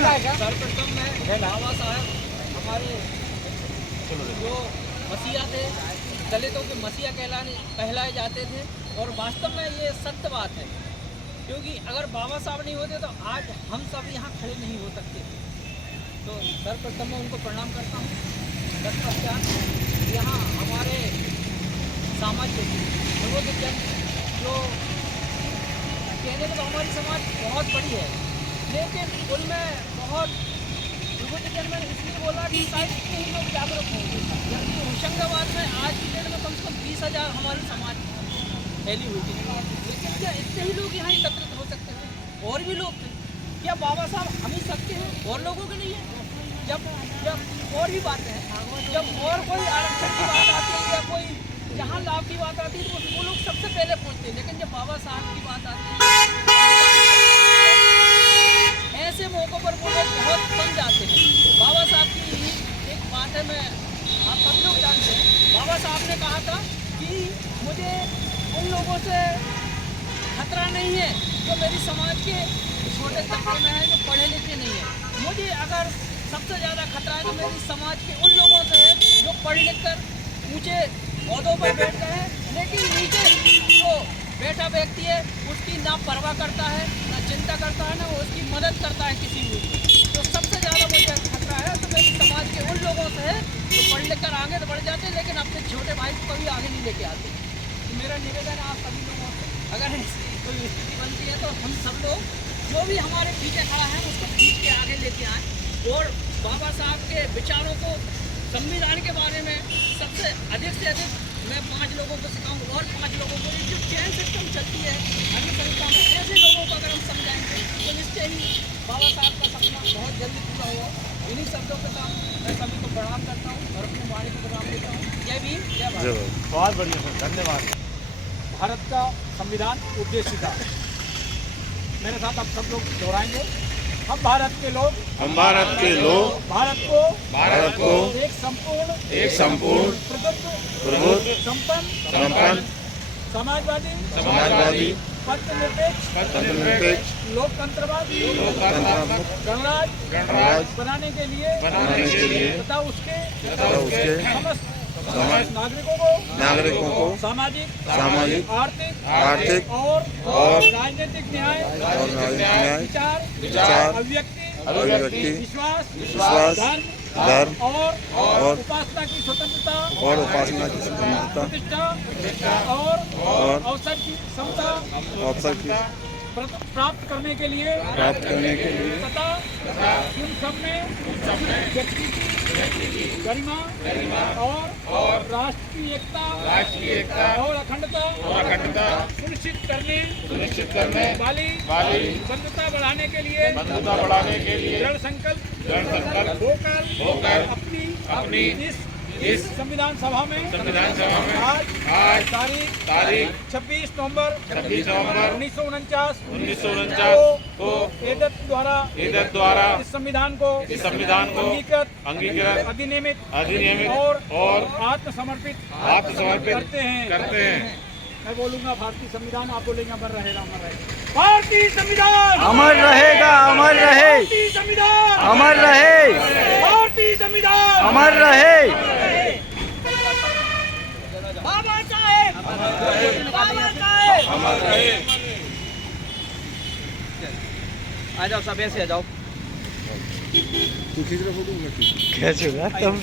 सर्वप्रथम मैं बाबा साहब हमारे जो मसीहा थे, दलितों के मसीहा कहलाए जाते थे और वास्तव में ये सत्य बात है, क्योंकि अगर बाबा साहब नहीं होते तो आज हम सब यहाँ खड़े नहीं हो सकते। तो सर्वप्रथम मैं उनको प्रणाम करता हूँ। तत्पश्चात यहाँ हमारे समाज प्रबुद्ध जन जो कहने को तो हमारी समाज बहुत बड़ी है, लेकिन उनमें बहुत प्रबुद्ध जन मैंने इसलिए बोला कि शायद इतने ही लोग जागरूक होंगे, जबकि होशंगाबाद में आज की डेट में कम से कम 20,000 हमारी समाज फैली हुई थी, लेकिन क्या इतने ही लोग यहाँ एकत्रित हो सकते थे? और भी लोग थे। क्या बाबा साहब हम ही सकते हैं और लोगों के नहीं है? जब और भी बातें हैं, जब और कोई आरक्षण की बात आती है या कोई जहाँ लाभ की बात आती है तो वो लोग सबसे पहले पहुँचते हैं, लेकिन जब बाबा साहब की बात आती है ऐसे मौक़ों पर वो लोग बहुत कम जाते हैं। बाबा साहब की एक बात है, मैं आप सब लोग जानते हैं, बाबा साहब ने कहा था कि मुझे उन लोगों से खतरा नहीं है जो मेरी समाज के छोटे तबके में है, जो पढ़े लिखे नहीं है। मुझे अगर सबसे ज़्यादा खतरा है तो मेरी समाज के उन लोगों से है जो पढ़ लिख कर ऊँचे पौधों पर बैठ गए हैं, लेकिन नीचे जो बैठा व्यक्ति है उसकी ना परवाह करता है, ना चिंता करता है, ना वो उसकी मदद करता है किसी भी। तो सबसे ज़्यादा मुझे खतरा है तो मेरी समाज के उन लोगों से है जो पढ़ लिख कर आगे तो बढ़ जाते हैं, लेकिन अपने छोटे भाई को कभी आगे नहीं लेके आते। तो मेरा निवेदन है आप सभी लोगों से, अगर कोई स्थिति बनती है तो हम सब लोग जो भी हमारे पीछे खड़ा है उसको खींच के आगे लेके आए और बाबा साहब के विचारों को, संविधान के बारे में सबसे अधिक से अधिक मैं 5 लोगों को सिखाऊँ और 5 लोगों को जो चेन सिस्टम चलती है अन्य संस्था में, ऐसे लोगों को अगर हम समझाएंगे तो निश्चय ही बाबा साहब का सपना बहुत जल्दी पूरा होगा। इन्हीं शब्दों के साथ मैं सभी को प्रणाम करता हूँ और अपनी वाणी को प्रणाम देता हूँ। जय भीम, जय भारत। बहुत बढ़िया सर, धन्यवाद। भारत का संविधान उद्देश्य था, मेरे साथ आप सब लोग दोहराएंगे। हम भारत के लोग, हम भारत के लोग भारत को एक संपूर्ण प्रबुद्ध संपन्न समाजवादी धर्मनिरपेक्ष लोकतंत्रवादी गणराज्य बनाने के लिए तथा उसके समस्त नागरिकों को सामाजिक आर्थिक और राजनीतिक न्याय विचार अभिव्यक्ति विश्वास धर्म और उपासना की स्वतंत्रता प्रतिष्ठा और अवसर की समता प्राप्त करने के लिए तथा उन सब में व्यक्ति की गरिमा और राष्ट्र की एकता और अखंडता सुनिश्चित करने वाली बंधुता बढ़ाने के लिए दृढ़ संकल्प होकर अपनी इस संविधान सभा में आज तारीख 26 नवंबर 1949 को एदत द्वारा इस संविधान को अंगीकृत अधिनियमित और आत्मसमर्पित करते हैं। मैं बोलूंगा भारतीय संविधान, आप बोलेंगे अमर रहेगा। भारतीय संविधान अमर रहेगा, अमर रहे। भारतीय संविधान अमर रहे, भारतीय संविधान अमर रहे। बाबा साहेब अमर रहे। आ जाओ सब ऐसे आ जाओ। तू खींच रहा फोटो, मैं खींचूंगा। तुम